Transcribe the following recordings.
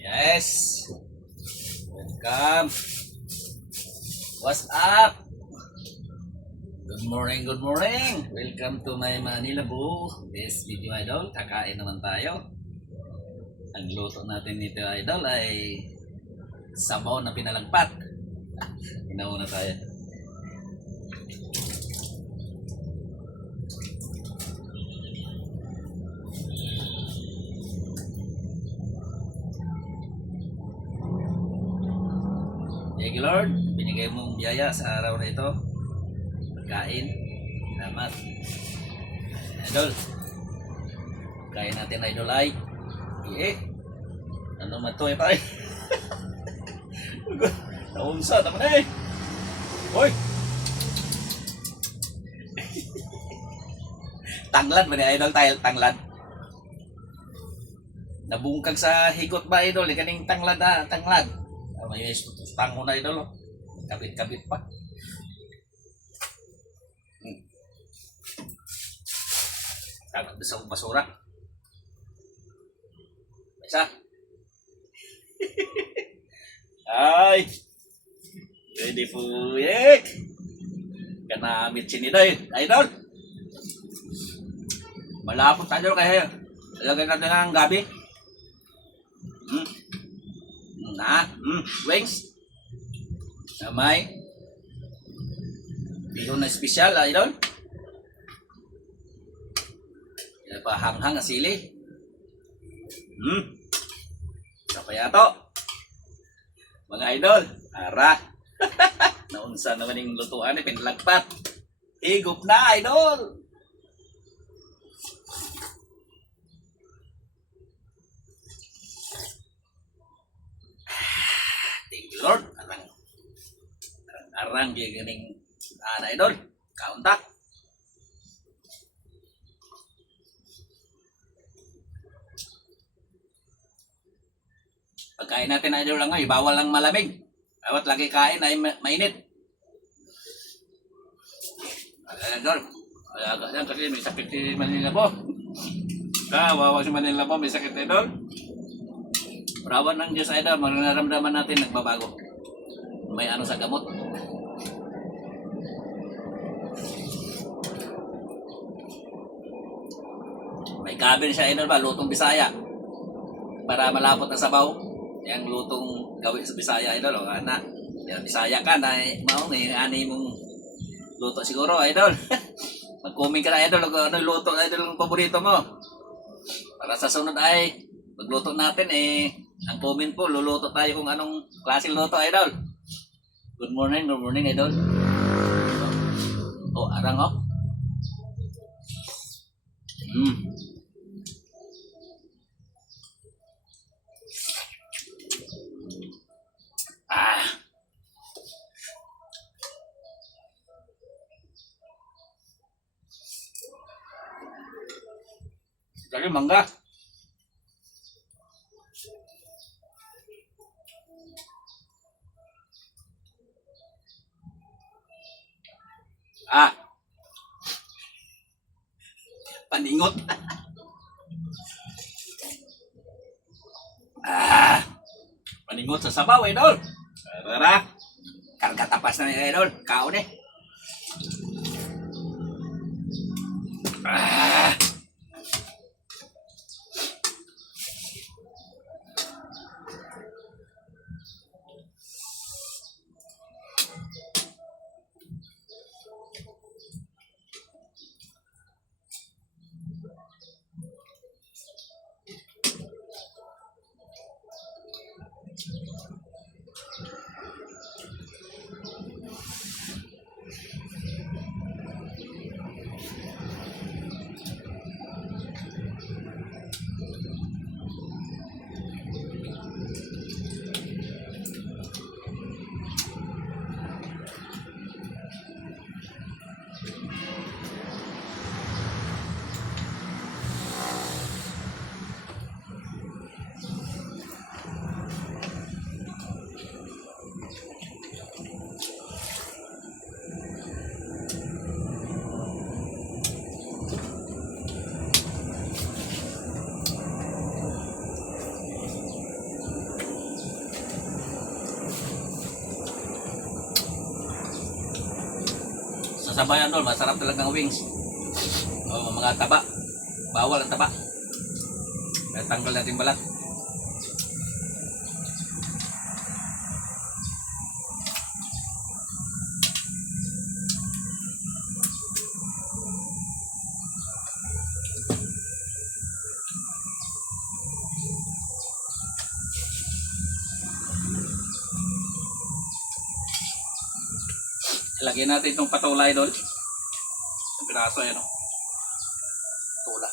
Yes. Welcome. What's up? Good morning, good morning. Welcome to my Manila Boo. This video idol, kakain naman tayo. Ang luto natin nito idol ay sabaw na pinalagpat. Inauna tayo. Thank you Lord, binigay mong biyaya sa araw na ito. Pagkain, salamat. Idol, kain natin idol ay ano man to pare? Naunsa naman eh. Hoy. Tanglad ba ni idol tayo tanglad? Nabungkag sa higot ba idol? Kaning tanglad na tanglad. May tango na idol. Kabit-kabit pa. Dapat sa basura. Isa. Ay. Ready for it. Kanamit siniday. Idol. Malapot tayo kaya. Lagyan natin ng gabi. Wings. May bihon na espesyal, idol. Pahanghang na sili. Sa kaya to. Mga idol, ara. Naunsa naman yung lutuan ni pinlagpat. Higop na, idol. Thank you Lord. Arang ganing idol. Kaunta. Pagkain natin idol lang ay bawal lang malamig. Dapat lagi kain ay mainit. Idol. Yan kasi may sakit si Manila po. Wawa si Manila po, may sakit idol. Parawan ng Diyos idol, mararamdaman natin nagbabago. May ano sa gamot. May cabin siya idol ba, lutong Bisaya. Para malapot na sabaw. Yang lutong gawin sa Bisaya idol, ana. Yan Bisaya ka na mao ni ani mong luto siguro idol. Mag-comment ka na idol kung ano luto idol ang paborito mo. Para sa sunod ay magluto natin ang comment po luluto tayo kung anong klaseng luto idol. Good morning idol. Oh, arang oh. Kali mangga. Paningot. Paningot sa sabaw idol. Tara. Karga tapas na ni idol. Kaon eh. taba yan doon. Masarap talaga ang wings. O, mga taba. Bawal ang taba. Kaya tanggal natin balat. Lagyan natin itong patulay doon. Ang piraso yan o. Tula.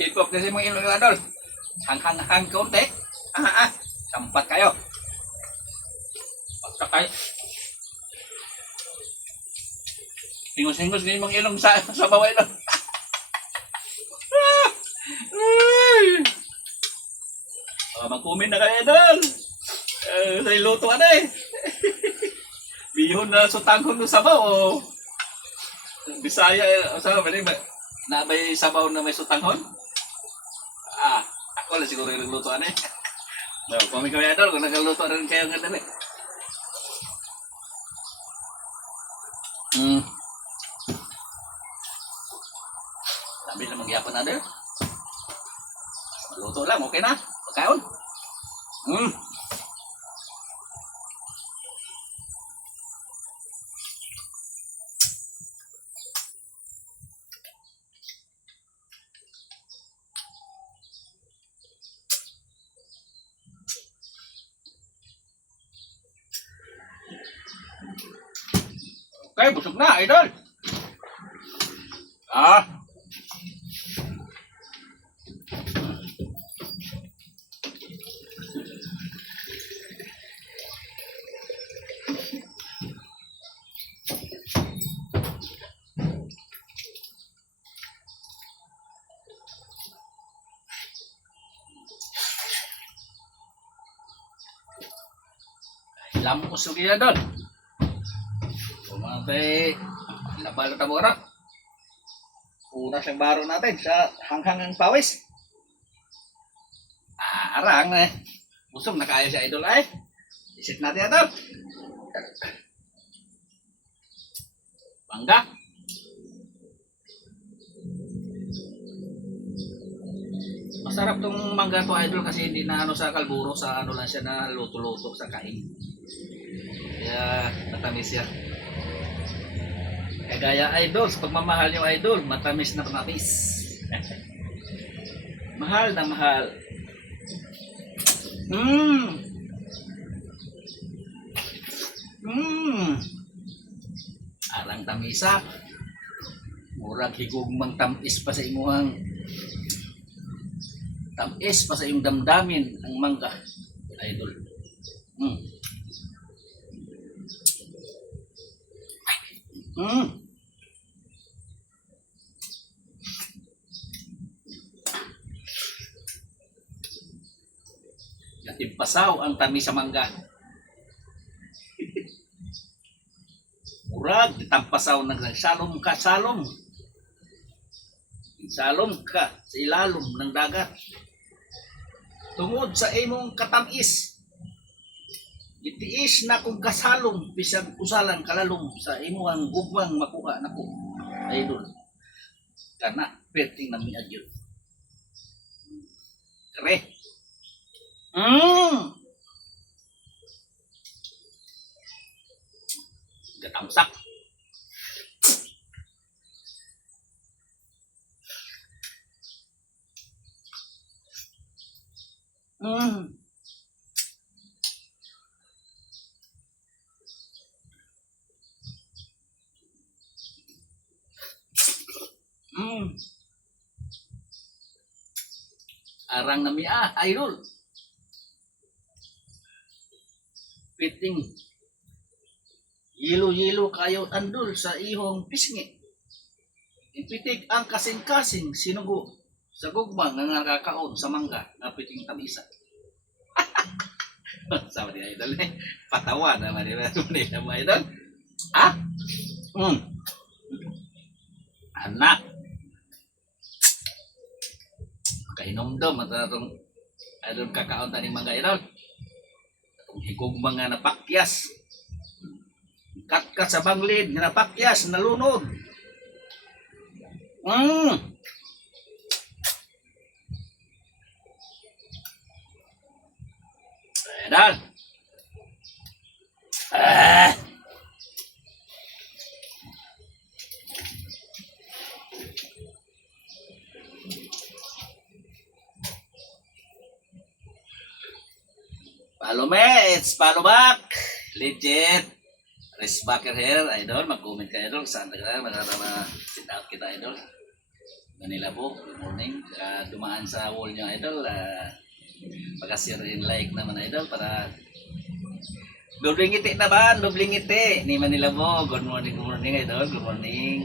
Hip-hop kasi mga ilong adol. Hang-hang-hang konti. Sampat kayo. Pagkakay. Hingos-hingos ngayon mga ilong sa bawah ito. Mag-comment na kayo adol. Sa iluto eh. Bihon na sutanghon ng sabaw o Bisaya sa ba nabay sabaw na may sutanghon? Ako lang siguro yung naglutoan eh. No, kami adol kung nagluto rin kayo ng ganun eh. Sabi na magyapon na din. Luto lang, okay na. Pagkaon. Okay, busog na, idol. Lampos yung kaya doon. Pumatay, labalo na mura. Una siyang baro natin sa hanghangang pawis. Arang eh. Busog na kaya siya idol ay. Isit natin idol. Mangga. Masarap tong mangga to idol kasi hindi na ano sa kalburo, sa ano lang siya na luto-luto sa kain. Kaya matamis siya. Kagaya idol, sa pagmamahal yung idol, matamis na matamis. Mahal na mahal. Mmm. Mmm. Arang tamisa. Murag higugmang tamis pa sa imuhang tamis pa sa iyong damdamin ang mangga idol. Mm. Mm. Natimpasaw ang tamis sa mangga. Murag tampasaw ng salom ka salom. Salom ka sa ilalom ng dagat. Tungod sa imong katamis. Itiis na kung kasalom bisag usalan kalalom sa imong gugmang makuha nako. Idol. Kana perting na miadyo. Kare. Gatamsak. Mm. Mm. Arang na miya, idol. Piting. Yelo-yelo kayo andol sa ihong pisngi. Ipitik ang kasing-kasing sinugo sa gugmang nga nakakaon sa mangga na piting tamisa. Sama ni idol eh. Patawa naman nila mga idol. Ah? Anak. Kahinomdom at itong idol kakaon tani mga idol. Itong higugmang nga napakyas. Katkat sa banglid nga napakyas, nalunod. Idol. Follow me, it's follow back. Legit. Rest backer here, idol. Mag-comment ka, idol. Saan ka? Manara sit out kita, idol. Manila po, good morning. Dumaan sa wall nyo, idol. Pag-share and like naman, idol. Para dobling ngiti naman, dobling ngiti. Ni Manila po, good morning, idol. Good morning.